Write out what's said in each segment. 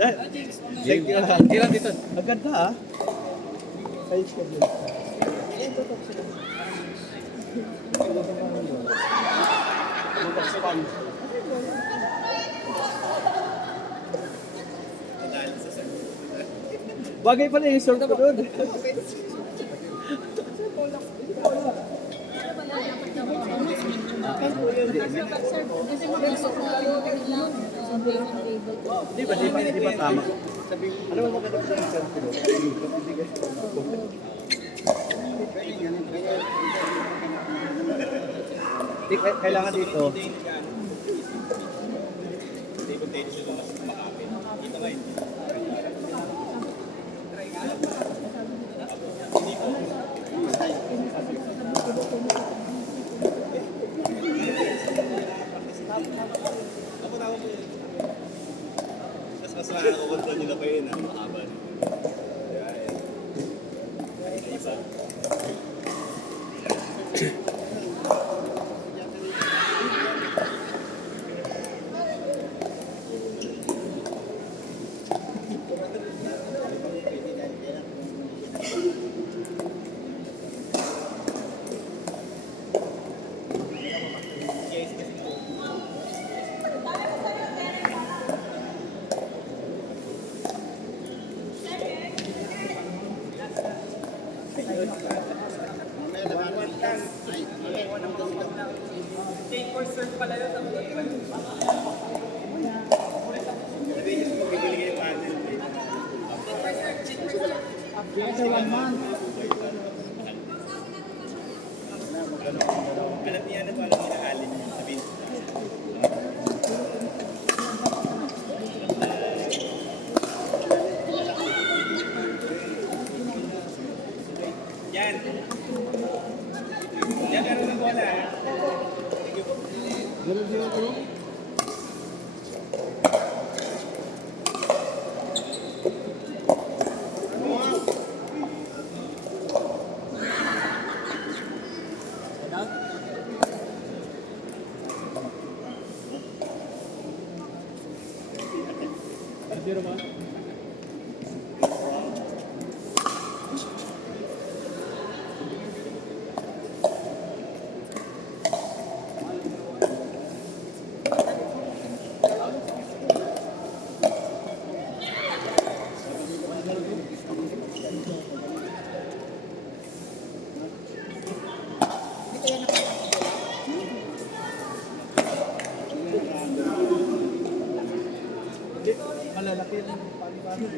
Thank you. Ilan dito? Ang ganda ah. Ayos ka din. Mag-expand. Bagay pala yung short ko doon. Di ba tama? Ano ba maganda sa isang kilo? Kailangan dito. Mas makakakontrol nila pa yun, mahaba. Alam niya na paano inaalin niya. Sabihin. Yan. Yan, meron ng bola. Meron din ako. Zero ba? Malalaki yung paliwanag.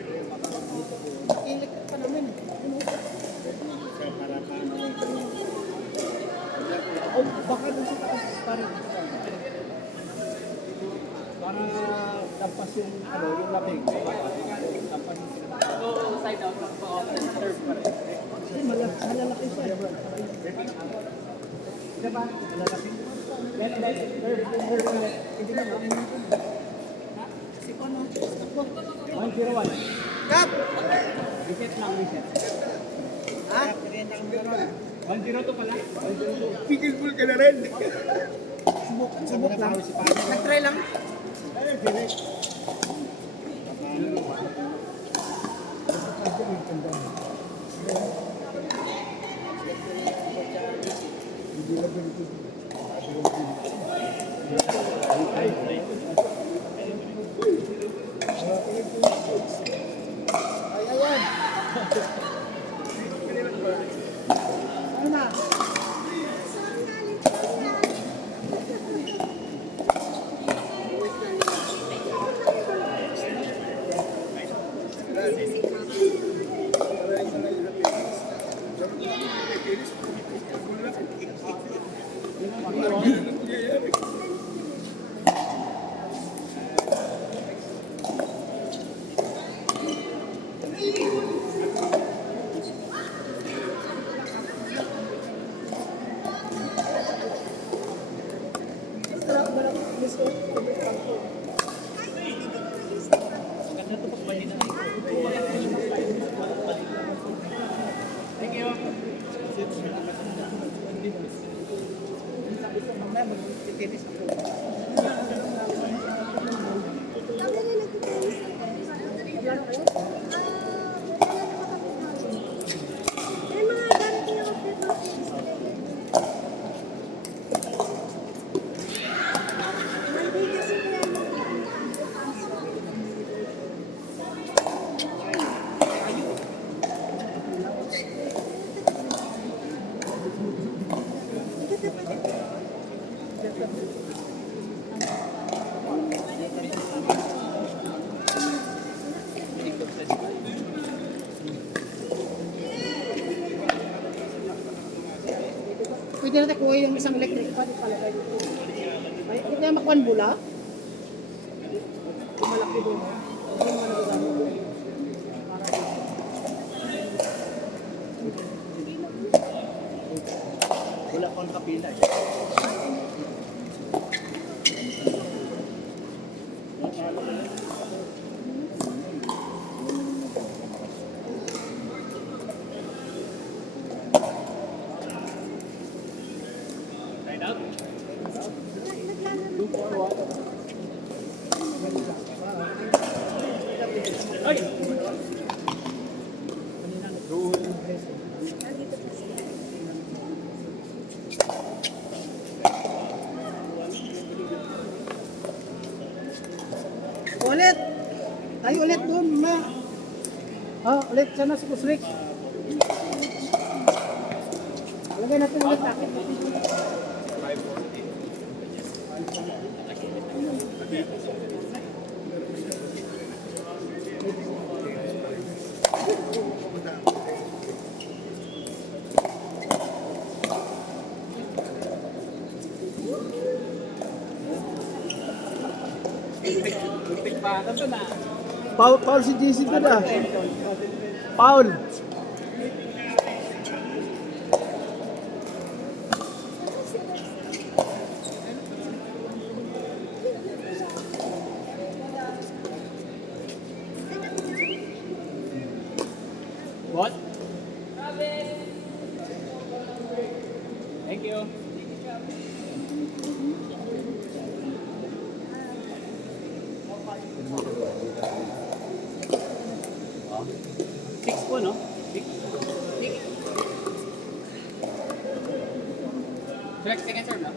Electric pa naman eh. Oh, baka doon sa taas para lampas yung ano, yung labing. Lampas yung side out lang pa serve pa rin. Kasi malalaki siya. Diba? Malalaki. Hindi na ba? 101. Kap! Reset lang, reset. Ha? 102 pala. Pigil pool ka na rin. Subok lang. Nag-try lang. Ay, finish. Pwede natin kuha yung isang electric fan palagay dito. Ay, hindi kaya makuha bula? Kung malaki doon. Hindi mo nagagamit doon. Wala pang kapila eh. Tied up? 2 for 1. Ay! Kaninang rule. Ulit! Tayo ulit doon, ma. Ulit. Sana si Kusrik. Lagay natin ulit natin. Muntik pa ata to na. Paul si JC doon ah. Paul. What? Thank you. Six po, no? Six. Six. Second serve, no?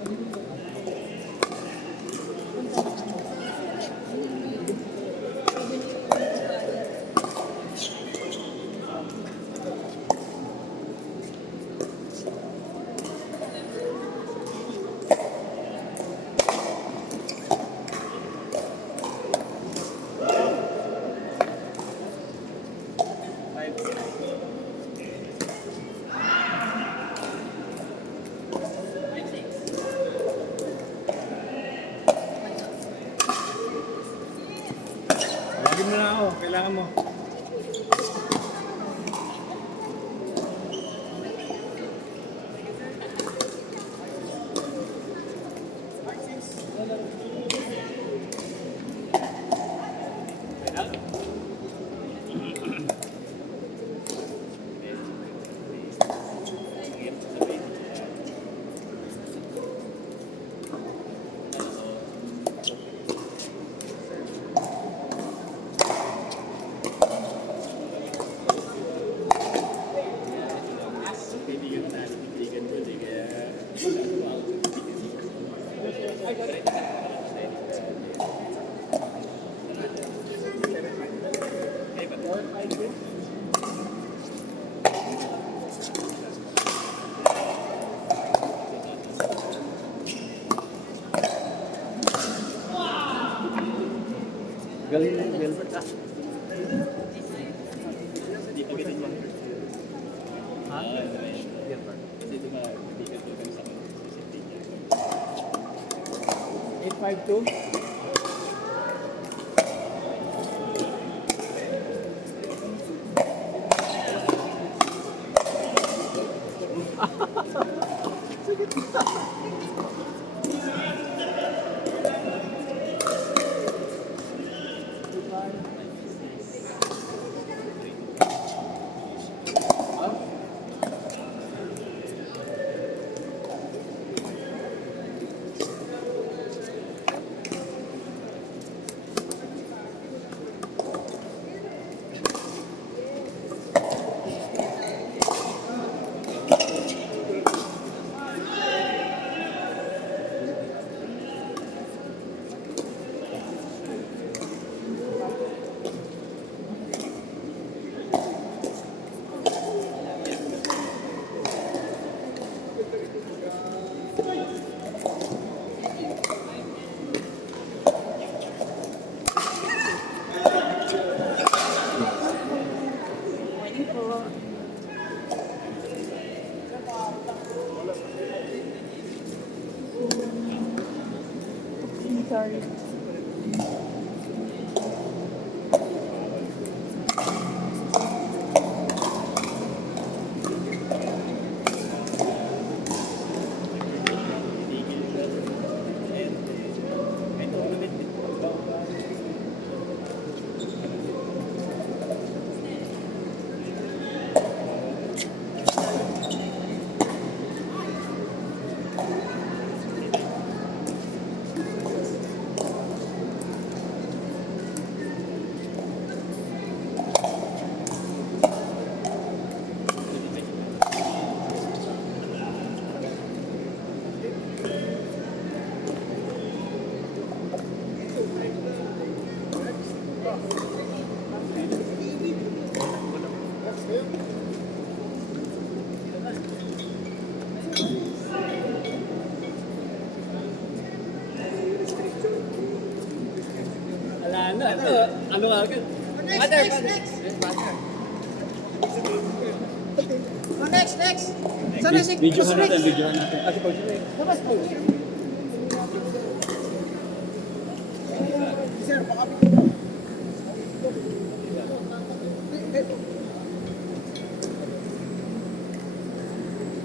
Lagyan mo na ako. Kailangan mo. Galing ng Gilbert ah. Hindi pa ganun yung Ha? Gilbert. Kasi di ba, hindi ka tulad sa CCTV. 852. Sorry. May tournament din. Wala na. Ito, ano ka agad? Next. Oh, next. Sana si Videohan natin, Rex. videohan natin. Kasi pag sila Labas po. Sir, baka